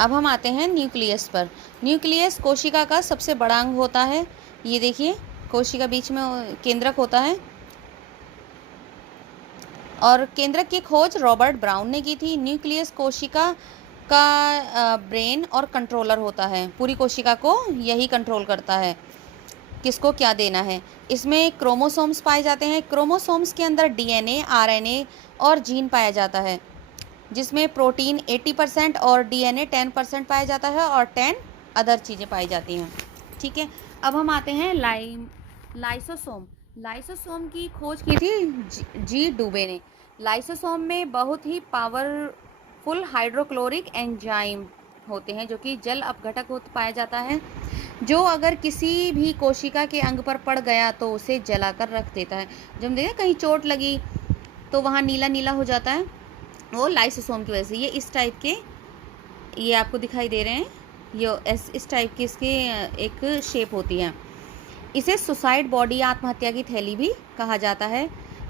अब हम आते हैं न्यूक्लियस पर। न्यूक्लियस कोशिका का सबसे बड़ा अंग होता है। ये देखिए, कोशिका बीच में केंद्रक होता है, और केंद्रक की खोज रॉबर्ट ब्राउन ने की थी। न्यूक्लियस कोशिका का ब्रेन और कंट्रोलर होता है। पूरी कोशिका को यही कंट्रोल करता है, किसको क्या देना है। इसमें क्रोमोसोम्स पाए जाते हैं। क्रोमोसोम्स के अंदर डीएनए, आरएनए और जीन पाया जाता है, जिसमें प्रोटीन 80% और डीएनए 10% पाया जाता है, और 10 अदर चीज़ें पाई जाती हैं। ठीक है, अब हम आते हैं लाइसोसोम। लाइसोसोम की खोज की थी जी डुबे ने। लाइसोसोम में बहुत ही पावरफुल हाइड्रोक्लोरिक एंजाइम होते हैं, जो कि जल अपघटक पाया जाता है, जो अगर किसी भी कोशिका के अंग पर पड़ गया तो उसे जलाकर रख देता है। जब हम देखें कहीं चोट लगी तो वहाँ नीला नीला हो जाता है, वो लाइसोसोम की वजह से। ये इस टाइप के, ये आपको दिखाई दे रहे हैं, ये इस टाइप की इसकी एक शेप होती है। इसे सुसाइड बॉडी, आत्महत्या की थैली भी कहा जाता है,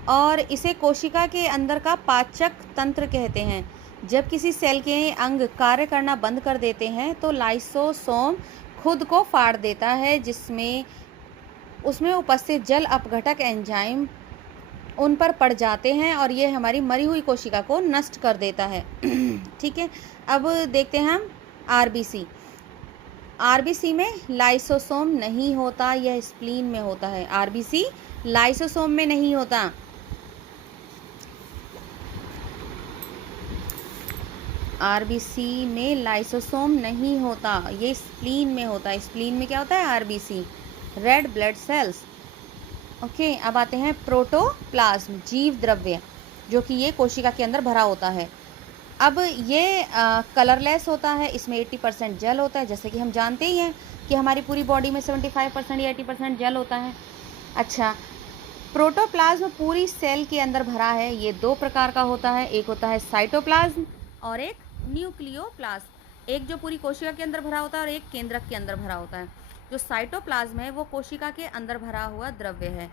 और इसे कोशिका के अंदर का पाचक तंत्र कहते हैं। जब किसी सेल के अंग कार्य करना बंद कर देते हैं तो लाइसोसोम खुद को फाड़ देता है, जिसमें उसमें उपस्थित जल अपघटक एंजाइम उन पर पड़ जाते हैं, और ये हमारी मरी हुई कोशिका को नष्ट कर देता है। ठीक है, अब देखते हैं हम आरबीसी। आरबीसी में लाइसोसोम नहीं होता, यह स्प्लीन में होता है। आरबीसी लाइसोसोम में नहीं होता। आरबीसी में लाइसोसोम नहीं होता, ये स्प्लीन में होता है। स्प्लीन में क्या होता है? RBC, red blood cells. Okay, अब आते हैं प्रोटोप्लाज्म, जीव द्रव्य, जो कि ये कोशिका के अंदर भरा होता है। अब ये कलरलेस होता है, इसमें 80% जल होता है, जैसे कि हम जानते ही हैं कि हमारी पूरी बॉडी में 75% या 80% जल होता है। अच्छा, प्रोटोप्लाज्म पूरी सेल के अंदर भरा है। ये दो प्रकार का होता है, एक होता है साइटोप्लाज्म और एक न्यूक्लियोप्लाज्म। एक जो पूरी कोशिका के अंदर भरा होता है और एक केंद्रक के अंदर भरा होता है। जो साइटोप्लाज्म है वो कोशिका के अंदर भरा हुआ द्रव्य है,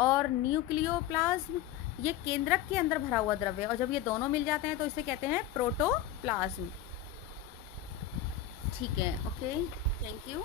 और न्यूक्लियोप्लाज्म ये केंद्रक के अंदर भरा हुआ द्रव्य है, और जब ये दोनों मिल जाते हैं तो इसे कहते हैं प्रोटोप्लाज्म। ठीक है, ओके, थैंक यू।